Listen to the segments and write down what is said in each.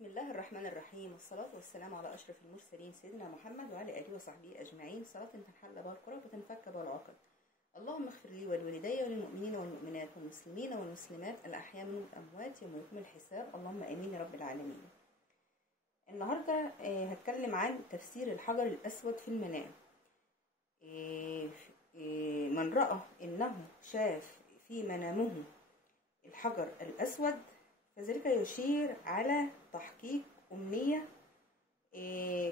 بسم الله الرحمن الرحيم، والصلاة والسلام على أشرف المرسلين سيدنا محمد وعلى آله وصحبه أجمعين. صلاة تنحل بها الكرب وتنفك بها العقد. اللهم اغفر لي ولوالدي وللمؤمنين والمؤمنات والمسلمين والمسلمات الأحياء منهم والأموات يوم يقوم الحساب، اللهم آمين يا رب العالمين. النهاردة هتكلم عن تفسير الحجر الأسود في المنام. من رأى إنه شاف في منامه الحجر الأسود فذلك يشير على تحقيق أمنية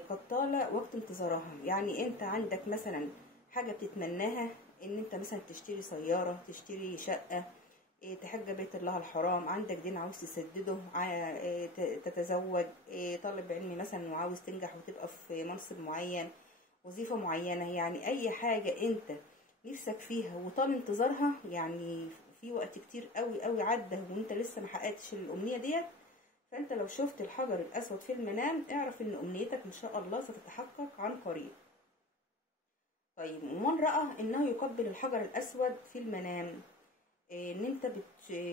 قد طال وقت انتظارها. يعني انت عندك مثلا حاجة بتتمناها، ان انت مثلا تشتري سيارة، تشتري شقة، تحج بيت الله الحرام، عندك دين عاوز تسدده، تتزوج، طالب علمي مثلا وعاوز تنجح وتبقى في منصب معين، وظيفة معينة. يعني اي حاجة انت نفسك فيها وطال انتظارها، يعني في وقت كتير قوي قوي عدى وانت لسه محققتش الامنية ديت، فانت لو شفت الحجر الاسود في المنام اعرف ان امنيتك ان شاء الله ستتحقق عن قريب. طيب، ومن رأى انه يقبل الحجر الاسود في المنام، ان انت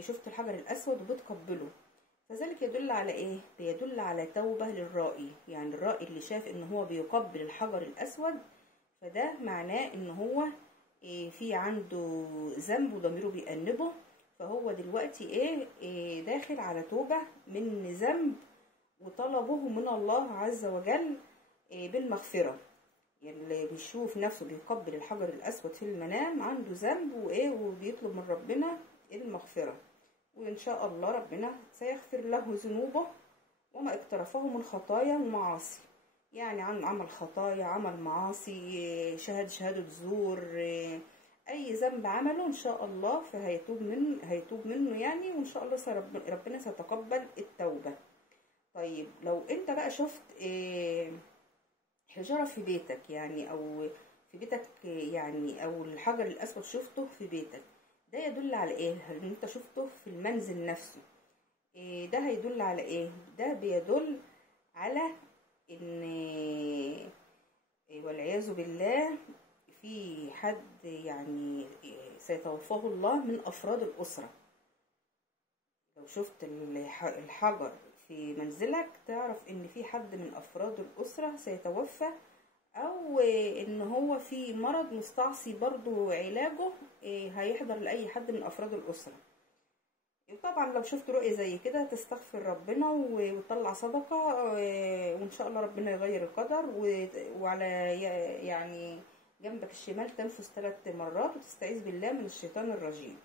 شفت الحجر الاسود وبتقبله، فذلك يدل على ايه؟ بيدل على توبة للرائي. يعني الرائي اللي شاف ان هو بيقبل الحجر الاسود، فده معناه ان هو في عنده ذنب وضميره بيأنبه، فهو دلوقتي داخل على توبة من ذنب وطلبه من الله عز وجل بالمغفرة. يعني اللي بيشوف نفسه بيقبل الحجر الأسود في المنام عنده ذنب وبيطلب من ربنا المغفرة، وإن شاء الله ربنا سيغفر له ذنوبه وما اقترفه من خطايا ومعاصي. يعني عن عمل خطايا، عمل معاصي، شهادة زور، اي ذنب عمله ان شاء الله هيتوب منه يعني، وان شاء الله ربنا سيتقبل التوبة. طيب، لو انت بقى شفت حجارة في بيتك، يعني او في بيتك، يعني او الحجر الاسود شفته في بيتك، ده يدل على ايه؟ ان انت شفته في المنزل نفسه، ده هيدل على ايه؟ ده بيدل على ان والعياذ بالله في حد يعني سيتوفاه الله من افراد الاسره. لو شفت الحجر في منزلك تعرف ان في حد من افراد الاسره سيتوفى، او ان هو في مرض مستعصي برضو علاجه هيحضر لاي حد من افراد الاسره. طبعا لو شفت رؤية زي كده تستغفر ربنا وتطلع صدقة، وان شاء الله ربنا يغير القدر. وعلى يعني جنبك الشمال تنفس 3 مرات وتستعيذ بالله من الشيطان الرجيم.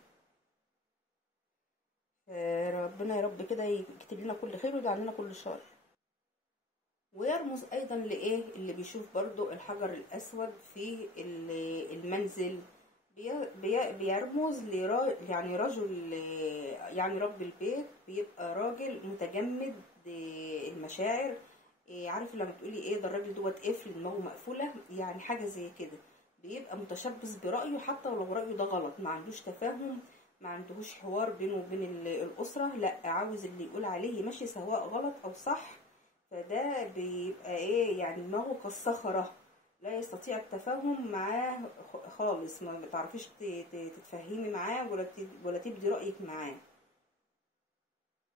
ربنا يا رب كده يكتب لنا كل خير ويجعل لنا كل شر. ويرمز ايضا لايه اللي بيشوف برضو الحجر الاسود في المنزل؟ بيرمز يعني رجل، يعني رب البيت بيبقى راجل متجمد المشاعر. عارف لما تقولي ده الراجل دوت قفل دماغه مقفوله، يعني حاجه زي كده. بيبقى متشبث برأيه حتى ولو رأيه ده غلط، ما عندوش تفاهم، ما عندهوش حوار بينه وبين الأسرة، لا عاوز اللي يقول عليه يمشي سواء غلط أو صح. فده بيبقى يعني دماغه كالصخرة، لا يستطيع التفاهم معاه خالص، ما بتعرفيش تتفهمي معاه ولا تبدي رأيك معاه.